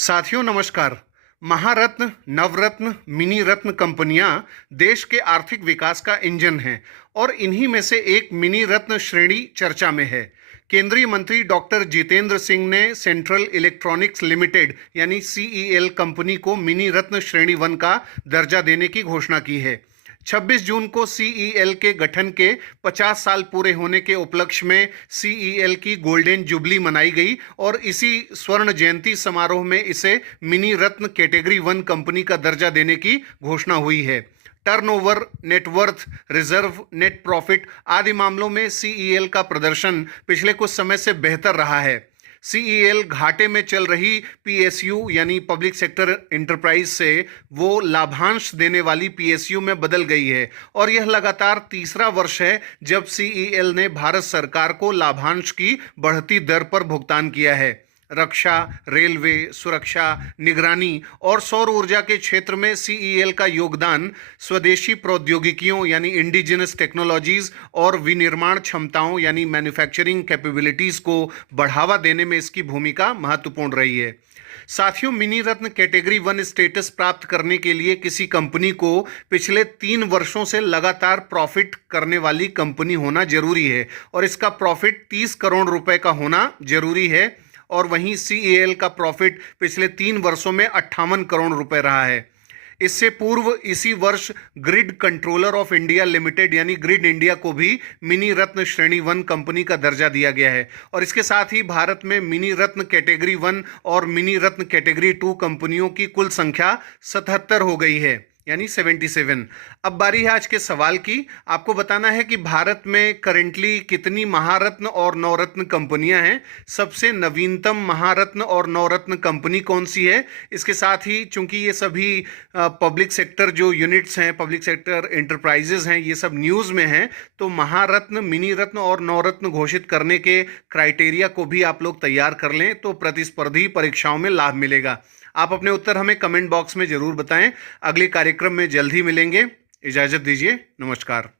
साथियों नमस्कार। महारत्न, नवरत्न, मिनी रत्न कंपनियां देश के आर्थिक विकास का इंजन हैं और इन्हीं में से एक मिनी रत्न श्रेणी चर्चा में है। केंद्रीय मंत्री डॉक्टर जितेंद्र सिंह ने सेंट्रल इलेक्ट्रॉनिक्स लिमिटेड यानी सीईएल कंपनी को मिनी रत्न श्रेणी 1 का दर्जा देने की घोषणा की है। 26 जून को सीईएल के गठन के 50 साल पूरे होने के उपलक्ष्य में सीईएल की गोल्डन जुबली मनाई गई और इसी स्वर्ण जयंती समारोह में इसे मिनी रत्न कैटेगरी 1 कंपनी का दर्जा देने की घोषणा हुई है। Turnover, net worth, reserve, net profit आदि मामलों में सीईएल का प्रदर्शन पिछले कुछ समय से बेहतर रहा है। सीईएल घाटे में चल रही पीएसयू यानी पब्लिक सेक्टर एंटरप्राइज से वो लाभांश देने वाली पीएसयू में बदल गई है और यह लगातार तीसरा वर्ष है जब सीईएल ने भारत सरकार को लाभांश की बढ़ती दर पर भुगतान किया है। रक्षा, रेलवे, सुरक्षा, निगरानी और सौर ऊर्जा के क्षेत्र में सीईएल का योगदान स्वदेशी प्रौद्योगिकियों यानी इंडिजिनस टेक्नोलॉजीज और विनिर्माण क्षमताओं यानी मैन्युफैक्चरिंग कैपेबिलिटीज को बढ़ावा देने में इसकी भूमिका महत्वपूर्ण रही है। साथियों, मिनी रत्न कैटेगरी 1 स्टेटस प्राप्त करने के लिए किसी कंपनी को पिछले 3 वर्षों से लगातार प्रॉफिट करने वाली कंपनी होना जरूरी है और इसका प्रॉफिट 30 करोड़ रुपए का होना जरूरी है और वहीं सीईएल का प्रॉफिट पिछले 3 वर्षों में 58 करोड़ रुपए रहा है। इससे पूर्व इसी वर्ष grid controller of India limited यानी ग्रिड इंडिया को भी मिनी रत्न श्रेणी 1 कंपनी का दर्जा दिया गया है और इसके साथ ही भारत में मिनी रत्न कैटेगरी 1 और मिनी रत्न कैटेगरी 2 कंपनियों की कुल संख्या 77 हो गई है यानी 77। अब बारी है आज के सवाल की। आपको बताना है कि भारत में करेंटली कितनी महारत्न और नवरत्न कंपनियां हैं। सबसे नवीनतम महारत्न और नवरत्न कंपनी कौन सी है। इसके साथ ही चूंकि ये सभी पब्लिक सेक्टर जो यूनिट्स हैं, पब्लिक सेक्टर एंटरप्राइजेज हैं, ये सब न्यूज़ में हैं, तो महारत्न, मिनी रत्न और नवरत्न घोषित करने के क्राइटेरिया को भी आप लोग तैयार कर लें तो प्रतिस्पर्धी परीक्षाओं में लाभ मिलेगा। आप अपने उत्तर हमें कमेंट बॉक्स में जरूर बताएं। अगले कार्यक्रम में जल्द ही मिलेंगे। इजाजत दीजिए। नमस्कार।